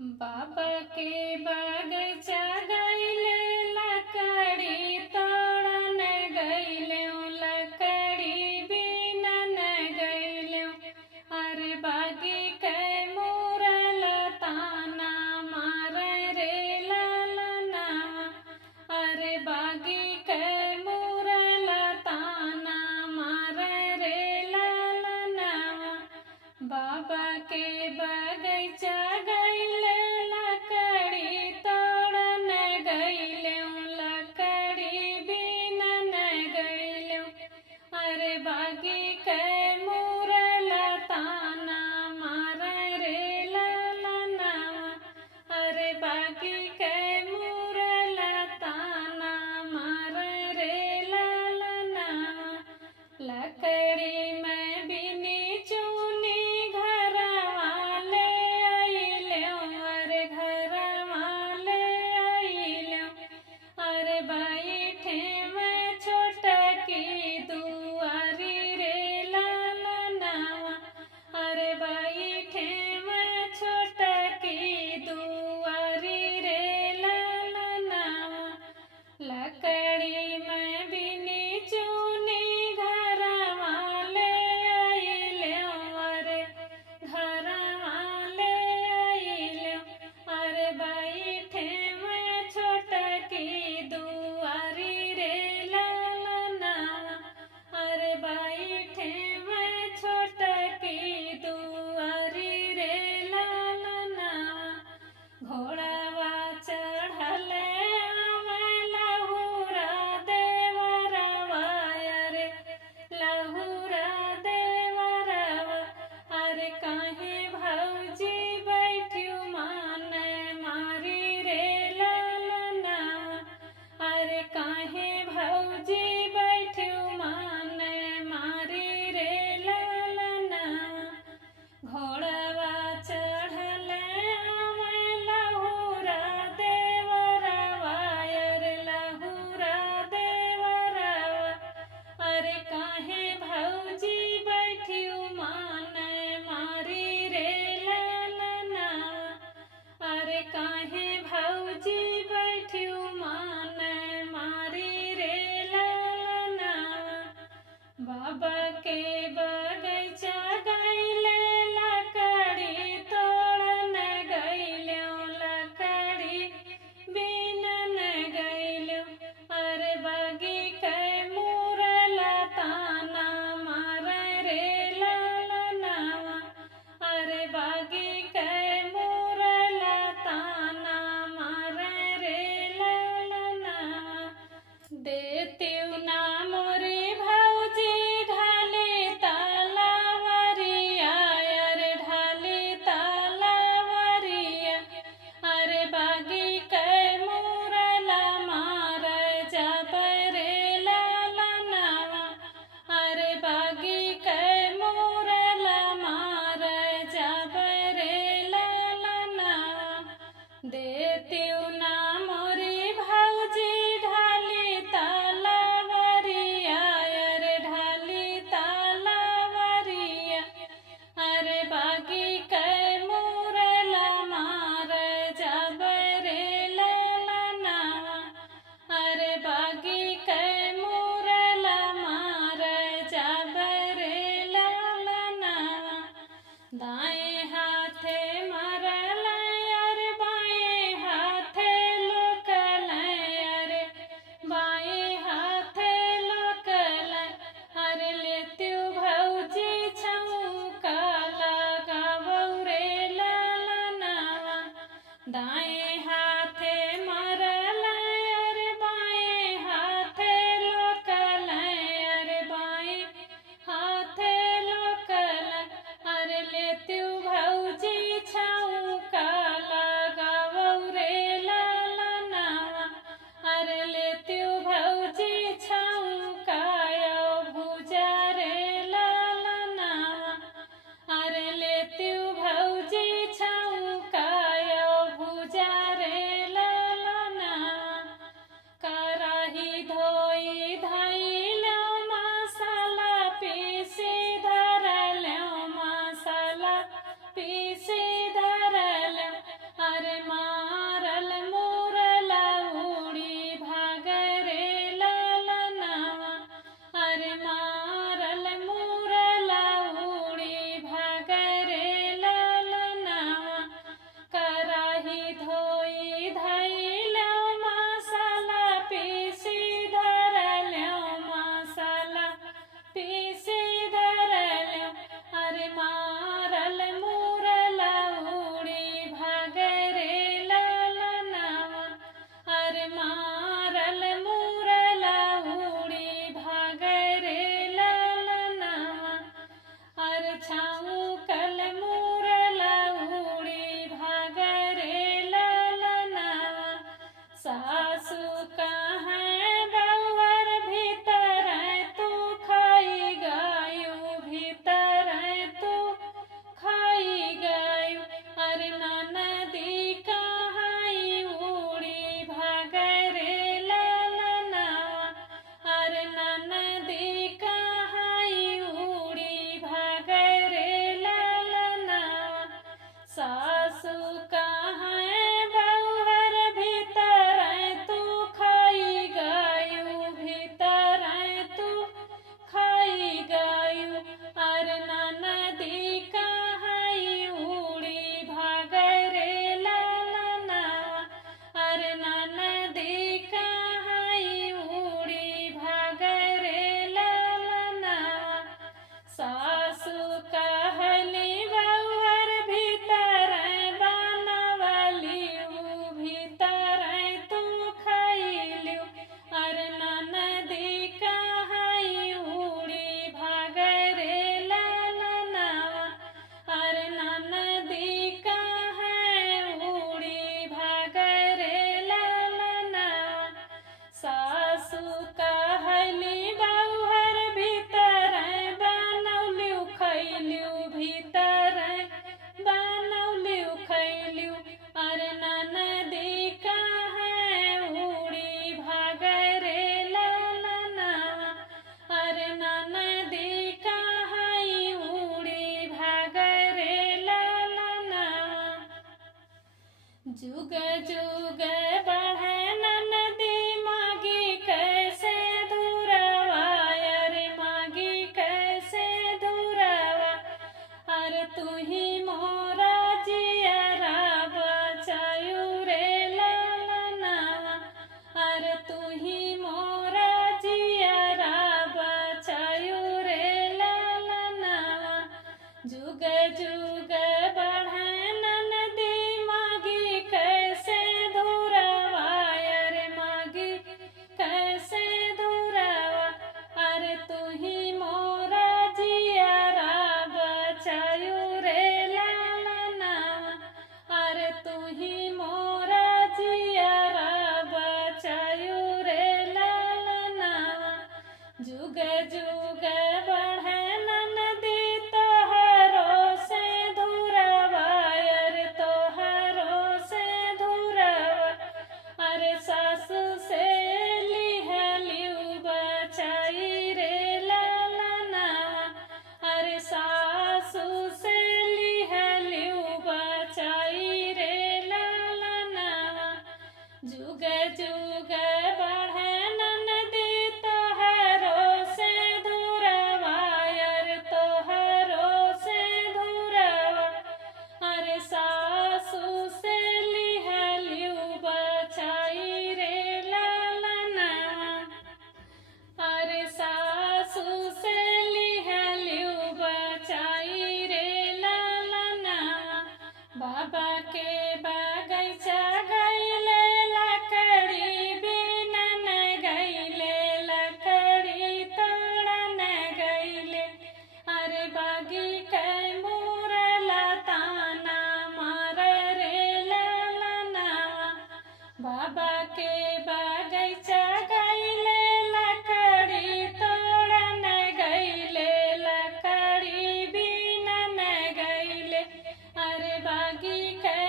बाबा के बगीचा गइले लकड़ी तोड़न गइले लकड़ी बिनन गइले। अरे बागी के मुरल ताना मारे रे ललना। अरे बागी के मुरल ताना मारे रे ललना। बाबा के बगीचा गइले लकड़ी तोड़न गइले लकड़ी बिनन गइले। अरे बागी के मुरल ताना मारे रे ललना। अरे बागी के मुरल ताना मारे रे ललना। लकड़ी में बिनी चुनी घर वाले आइले। अरे घर वाले आइले। अरे बैठे में छोटकी दुआरी रे ललना। अरे बैठे में छोटकी दुआरी रे ललना। लकड़ी में बिनी चुनी घर वाले आइले। अरे घर वाले आइले। अरे बैठे में छोटकी दुआरी रे ललना। अरे बैठे में छोटकी दुआरी रे ललना। घोड़वा चढ़ल आवे लहुरा देवरवा। अरे लहुरा देवरवा। अरे काहे भौजी बैठ्यू मान मारी रे ललना। अरे काहे भौजी बैठ्यू मान मारी रे ललना। घोड़वा चढ़ल आवे लहुरा देवरवा। अरे लहुरा देवरवा। अरे काहे भौजी बैठ्यू मान मारी रे ललना। अरे काहे भौजी बैठ्यू मान मारी रे ललना। बाबा के बगीचा गइले लकड़ी तोड़न गइले लकड़ी बिनन गइले। अरे बागी के मुरल ताना मारे रे ललना। अरे बागी के मुरल ताना मारे रे ललना। देतियु ना मोरी भौजी ढाली तलवारिया। अरे ढाली तलवारिया। अरे बागी के मुरल मार जब रे ललना। अरे बागी के मुरल मार जब रे ललना। देतियु ना मोरी भौजी ढाली तलवारिया। अरे ढाली तलवारिया। अरे बागी के मुरल मार जब रे ललना। अरे बागी के मुरल मार जब रे ललना। दाएं हाथे मरल अरे बाएं हाथे लोकल। अरे बाएं हाथे लोकल। अरे लेतियु भौजी छौका लगावौ रे ललना। दाएं हाथे मरल अरे बाएं हाथे लोकल। अरे बाएं हाथे लोकल। अरे लेतियु भौजी छौका लगावौ रे ललना। अरे लेतियु भौजी छौका भुजा रे ललना। अरे लेतियु भौजी छौका भुजा सासु कहाँ बहुहर भीतर तू खाई गयू भीतर तू खाई गयू अर ननदी कहाँ उड़ी भागरे लालना अर ननदी कहाँ उड़ी भागरे लालना सासु कहली बहुहर भीतर बनवली भीतर तू खैलू अर ननदी कहाँ उड़ी भागरे लालना अर ननदी कहाँ उड़ी भागरे लालना सासु कहली बहुहर भीतर बनौलू खैलू भीतर बनौलू खैलू अर ननदी कहाँ उड़ी भागरे लालना अर ननदी कहाँ उड़ी भागरे लालना जुग जुग बढ़े ननदी मागी कैसे धुरवा अरे मागी कैसे धुरवा अरे तू ही मोरा जियरा बचायू रे लालना अरे तू ही मोरा जियरा बचायू रे लालना जुग जुग बढ़े ननदी मागी कैसे धुरवा अरे मागी कैसे धुरवा अरे तू ही मोरा जियरा बचायू रे लालना अरे तू ही मोरा जियरा बचायू रे लालना जुग जुग बढ़े ननदी तोहरो से धुरवा अरे तोहरो से धुरवा अरे सासु से लिहलियू बचाई रे लालना अरे सासु से लिहलियू बचाई रे लालना जुग जुग बढ़े ननदी तोहरो से धुरवा अरे तोहरो से धुरवा अरे सासु से लिहलियू बचाई रे लालना अरे सासु से लिहलियू बचाई रे लालना बाबा के बगैचा गैले लकड़ी बिनन गैले लकड़ी तोड़न गैले अरे बागी कै मोरला ताना मार रे लालना बाबा के बगैचा गैले लकड़ी तोड़न गैले लकड़ी बिनन गैले अरे बागी कै